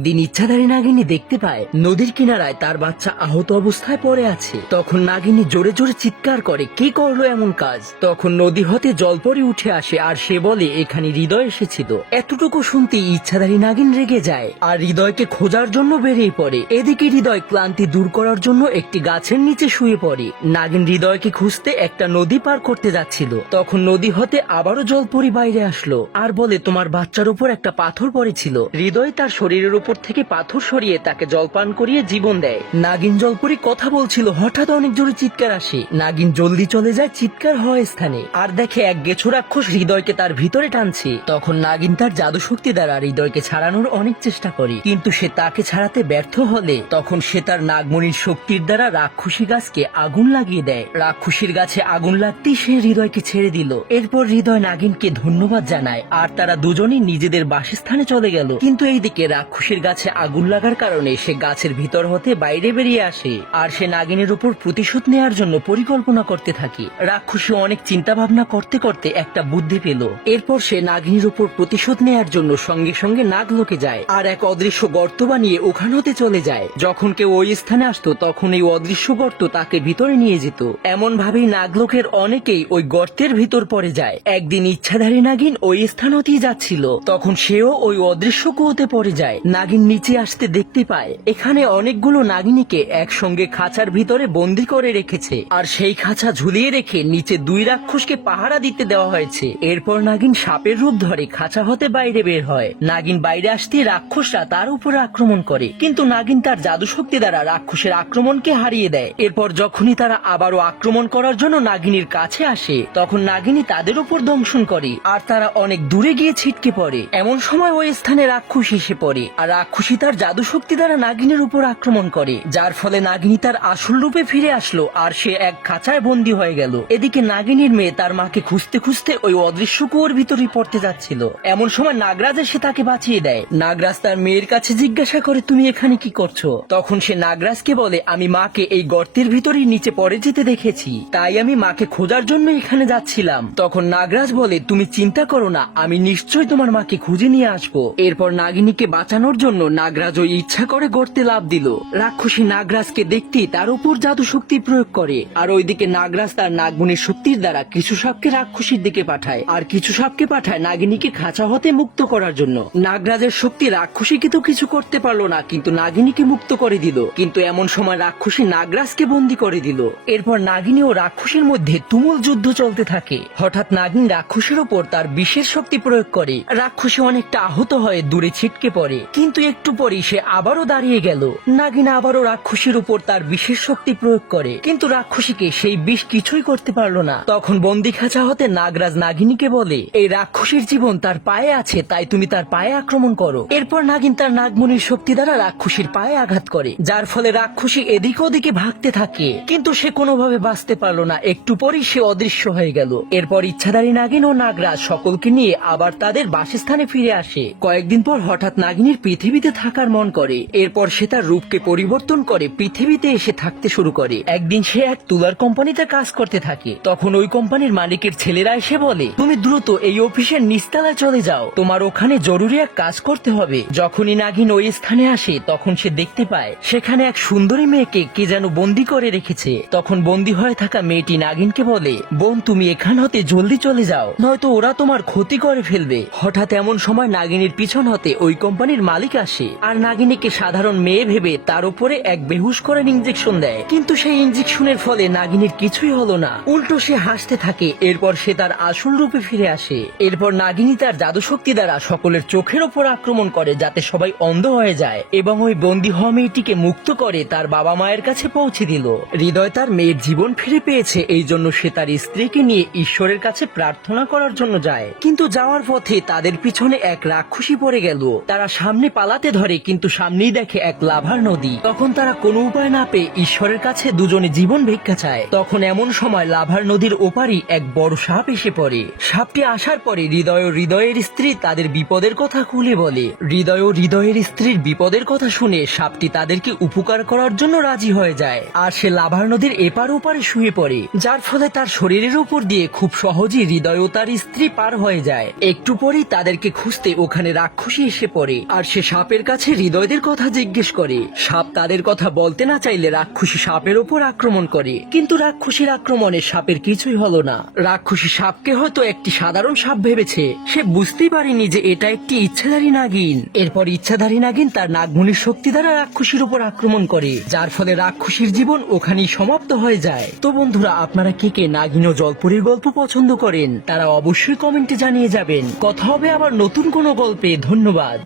একদিন ইচ্ছাধারী নাগিনী দেখতে পায় নদীর কিনারায় তার বাচ্চা আহত অবস্থায় পড়ে আছে। তখন নাগিনী জোরে জোরে চিৎকার করে, কে করলো এমন কাজ? তখন নদী হতে জলপরি উঠে আসে আর সে বলে, এখানে হৃদয় এসেছিল। এতটুকু শুনতে ইচ্ছাধারী নাগিন রেগে যায় আর হৃদয়কে খোঁজার জন্য বেরিয়ে পড়ে। এদিকে হৃদয় ক্লান্তি দূর করার জন্য একটি গাছের নিচে শুয়ে পড়ে। নাগিন হৃদয়কে খুঁজতে একটা নদী পার করতে যাচ্ছিল। তখন নদী হতে আবারও জলপরি বাইরে আসলো আর বলে, তোমার বাচ্চার উপর একটা পাথর পড়েছিল। হৃদয় তার শরীরের উপর থেকে পাথর সরিয়ে তাকে জলপান করিয়ে জীবন দেয়। নাগিন জলপরি কথা বলছিল, হঠাৎ অনেক জোরে চিৎকার আসে। নাগিন জলদি চলে যায় চিৎকার হওয়া স্থানে আর দেখে এক গেছো রাক্ষস হৃদয়কে তার ভিতরে টানছে। তখন নাগিন তার জাদু শক্তি দ্বারা হৃদয়কে ছাড়ানোর অনেক চেষ্টা করে, কিন্তু সে তাকে ছাড়াতে ব্যর্থ হলে তখন সে তার নাগমণির শক্তির দ্বারা রাক্ষসী গাছকে আগুন লাগিয়ে দেয়। রাক্ষসীর গাছে আগুন লাগতেই সে হৃদয়কে ছেড়ে দিল। এরপর হৃদয় নাগিনকে ধন্যবাদ জানায় আর তারা দুজনেই নিজেদের বাসস্থানে চলে গেল। কিন্তু এইদিকে রাক্ষসীর গাছে আগুন লাগার কারণে সে গাছের ভিতর হতে বাইরে বেরিয়ে আসে আর সে নাগিনের উপর প্রতিশোধ নেয়ার জন্য পরিকল্পনা করতে থাকে। রাক্ষসী অনেক চিন্তা ভাবনা করতে করতে একটা বুদ্ধি পেল। এরপর সে নাগিনীর উপর প্রতিশোধ নেয়ার জন্য সঙ্গে সঙ্গে নাগলোকে যায় আর এক অদৃশ্য গর্ত বানিয়ে ওখান হতে চলে যায়। যখন কেউ ওই স্থানে আসতো তখন এই অদৃশ্য গর্ত তাকে ভিতরে নিয়ে যেত। এমন ভাবেই নাগলোকের অনেকেই ওই গর্তের ভিতর পড়ে যায়। একদিন ইচ্ছাধারী নাগিন ওই স্থান হতেই যাচ্ছিল, তখন সেও ওই অদৃশ্য কুয়োতে পড়ে যায়। নাগিন নিচে আসতে দেখতে পায় এখানে অনেকগুলো নাগিনীকে একসঙ্গে খাঁচার ভিতরে বন্দি করে রেখেছে আর সেই খাঁচা ঝুলিয়ে রেখে নিচে দুই রাক্ষসকে পাহারা দিতে দেওয়া হয়েছে। এরপর নাগিন সাপের রূপ ধরে খাঁচা হতে বাইরে বের হয়। নাগিন বাইরে আসতে রাক্ষসরা তার উপর আক্রমণ করে, কিন্তু নাগিন তার জাদু শক্তি দ্বারা রাক্ষসের আক্রমণকে হারিয়ে দেয়। এরপর যখনই তারা আবারও আক্রমণ করার জন্য নাগিনীর কাছে আসে তখন নাগিনী তাদের উপর দংশন করে আর তারা অনেক দূরে গিয়ে ছিটকে পড়ে। এমন সময় ওই স্থানে রাক্ষস এসে পড়ে আর রাক্ষসী তার জাদু শক্তি দ্বারা নাগিনীর উপর আক্রমণ করে, যার ফলে নাগিনী তার আসল রূপে ফিরে আসলো আর সে এক খাঁচায় বন্দী হয়ে গেল। এদিকে নাগিনীর মেয়ে তার মাকে খুঁজতে খুঁজতে ওই অদৃশ্য কুয়োর ভিতরে পড়তে যাচ্ছিল। এমন সময় নাগরাজ এসে তাকে বাঁচিয়ে দেয়। নাগরাজ তার মেয়ের কাছে জিজ্ঞাসা করে, তুমি এখানে কি করছো? তখন সে নাগরাজকে বলে, আমি মাকে এই গর্তের ভিতরেই নিচে পড়ে যেতে দেখেছি, তাই আমি মাকে খোঁজার জন্য এখানে যাচ্ছিলাম। তখন নাগরাজ বলে, তুমি চিন্তা করো না, আমি নিশ্চয়ই তোমার মাকে খুঁজে নিয়ে আসবো। এরপর নাগিনীকে বাঁচানোর জন্য নাগরাজ ওই ইচ্ছা করে গর্তে লাফ দিল। রাক্ষসী নাগরাজকে দেখতেই তার উপর জাদু শক্তি প্রয়োগ করে আর ওইদিকে নাগরাজ তার নাগমণির শক্তির দ্বারা কিছু সাপকে রাক্ষসীর দিকে পাঠায় আর কিছু সাপকে পাঠায় নাগিনীকে খাঁচা হতে মুক্ত করার জন্য। নাগরাজের শক্তি রাক্ষসীকে তো কিছু করতে পারলো না, কিন্তু নাগিনীকে মুক্ত করে দিল। কিন্তু এমন সময় রাক্ষসী নাগরাজকে বন্দী করে দিল। এরপর নাগিনী ও রাক্ষসীর মধ্যে তুমুল যুদ্ধ চলতে থাকে। হঠাৎ নাগিন রাক্ষসীর উপর তার বিশেষ শক্তি প্রয়োগ করে। রাক্ষসী অনেকটা আহত হয়ে দূরে ছিটকে পড়ে, কিন্তু একটু পরেই সে আবারও দাঁড়িয়ে গেল। নাগিন আবারও রাক্ষসীর উপর তার বিশেষ শক্তি প্রয়োগ করে, কিন্তু রাক্ষসীকে সেই বিষ কিছুই করতে পারলো না। তখন বন্দি খাঁচা হতে নাগরাজ নাগিনীকে বলে, এই রাক্ষসীর জীবন তার পায়ে আছে, তাই তুমি তার পায়ে আক্রমণ করো। এরপর নাগিন তার নাগমণির শক্তি দ্বারা রাক্ষসীর পায়ে আঘাত করে, যার ফলে রাক্ষসী এদিক ওদিকে ভাগতে থাকে, কিন্তু সে কোনোভাবে বাঁচতে পারলো না। একটু পরেই সে অদৃশ্য হয়ে গেল। এরপর ইচ্ছাধারী নাগিন ও নাগরাজ সকলকে নিয়ে আবার তাদের বাসস্থানে ফিরে আসে। কয়েকদিন পর হঠাৎ নাগিনীর পৃথিবীতে থাকার মন করে। এরপর সে তার রূপকে পরিবর্তন করে পৃথিবীতে এসে থাকতে শুরু করে। একদিন সে এক তুলার কোম্পানিতে কাজ করতে থাকে। তখন ওই কোম্পানির মালিকের ছেলেরা এসে বলে, তুমি দ্রুত এই অফিসের নিচতলায় চলে যাও, তোমার ওখানে জরুরি এক কাজ করতে হবে। যখনই নাগিন ওই স্থানে আসে তখন সে দেখতে পায় সেখানে এক সুন্দরী মেয়েকে কে যেন বন্দি করে রেখেছে। তখন বন্দি হয়ে থাকা মেয়েটি নাগিনকে বলে, বোন তুমি এখান হতে জলদি চলে যাও, নয়তো ওরা তোমার ক্ষতি করে ফেলবে। হঠাৎ এমন সময় নাগিনীর পিছন হতে ওই কোম্পানির মালিক আসে আর নাগিনীকে সাধারণ মেয়ে ভেবে তার উপরে এক বেহুশ করার ইঞ্জেকশন দেয়, কিন্তু সেই ইঞ্জেকশনের ফলে নাগিনীর কিছুই হলো না, উল্টো সে হাসতে থাকে। এরপর সে তার আসল রূপে ফিরে আসে। এরপর নাগিনী তার জাদু শক্তি দ্বারা সকলের চোখের ওপর আক্রমণ করে যাতে সবাই অন্ধ হয়ে যায় এবং ওই বন্দী হওয়া মেয়েটিকে মুক্ত করে তার বাবা মায়ের কাছে পৌঁছে দিল। হৃদয় তার মেয়ের জীবন ফিরে পেয়েছে, এই জন্য সে তার স্ত্রীকে নিয়ে ঈশ্বরের কাছে প্রার্থনা করার জন্য যায়, কিন্তু যাওয়ার পথে তাদের পিছনে এক রাক্ষসী পড়ে গেল। তারা সামনে পালাতে ধরে, কিন্তু সামনেই দেখে এক লাভার নদী। তখন তারা কোনো উপায় না পেয়ে ঈশ্বরের কাছে দুজনে জীবন ভিক্ষা চায়। তখন এমন সময় লাভার নদীর ওপারই এক বড় সাপ এসে পড়ে। সাপটি আসার পরে হৃদয় ও হৃদয়ের স্ত্রী তাদের বিপদের কথা খুলে বলে। হৃদয় ও হৃদয়ের স্ত্রীর বিপদের কথা শুনে সাপটি তাদেরকে উপকার করার জন্য রাজি হয়ে যায় আর সে লাভার নদীর এপার ওপারে শুয়ে পড়ে, যার ফলে তার শরীরের উপর দিয়ে খুব সহজেই হৃদয় ও তার স্ত্রী পার হয়ে যায়। একটু পরেই তাদেরকে খুঁজতে ওখানে রাক্ষসী এসে পড়ে আর সে সাপের কাছে হৃদয়দের কথা জিজ্ঞেস করে। সাপ তাদের কথা বলতে না চাইলে রাক্ষসী সাপের উপর আক্রমণ করে, কিন্তু রাক্ষসীর আক্রমণে সাপের কিছুই হলো না। রাক্ষসী সাপকে হয়তো একটি সাধারণ সাপ ভেবেছে, সে বুঝতেই পারেনি যে এটা একটি ইচ্ছাধারী নাগিন। এরপর ইচ্ছাধারী নাগিন তার নাগমণির শক্তি দ্বারা রাক্ষসীর উপর আক্রমণ করে, যার ফলে রাক্ষসীর জীবন ওখানেই সমাপ্ত হয়ে যায়। তো বন্ধুরা, আপনারা কে কে নাগিন ও জলপরীর গল্প পছন্দ করেন তারা অবশ্যই কমেন্টে জানিয়ে যাবেন। কথা হবে আবার নতুন কোনো গল্পে। ধন্যবাদ।